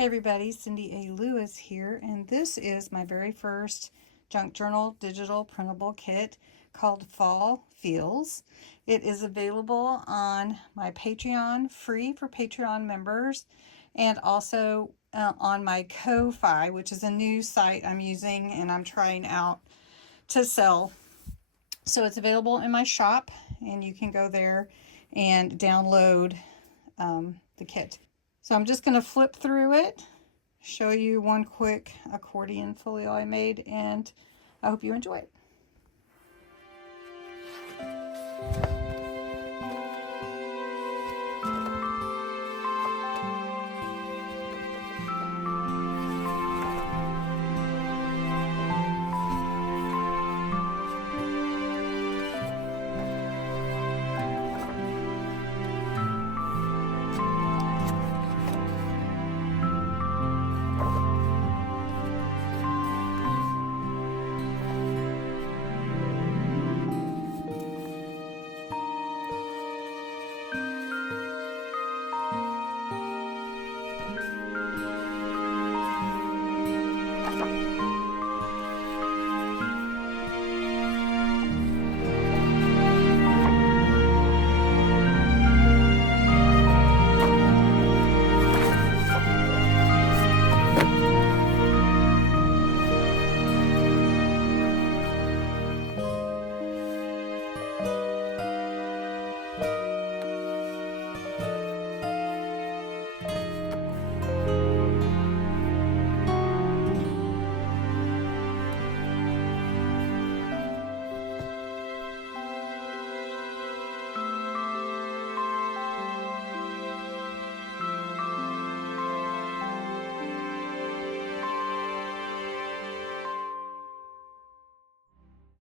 Hey everybody, Cindy A. Lewis here, and this is my very first junk journal digital printable kit called Fall Feels. It is available on my Patreon, free for Patreon members, and also on my Ko-Fi, which is a new site I'm using and I'm trying out to sell. So it's available in my shop, and you can go there and download the kit. So I'm just going to flip through it, show you one quick accordion folio I made, and I hope you enjoy it.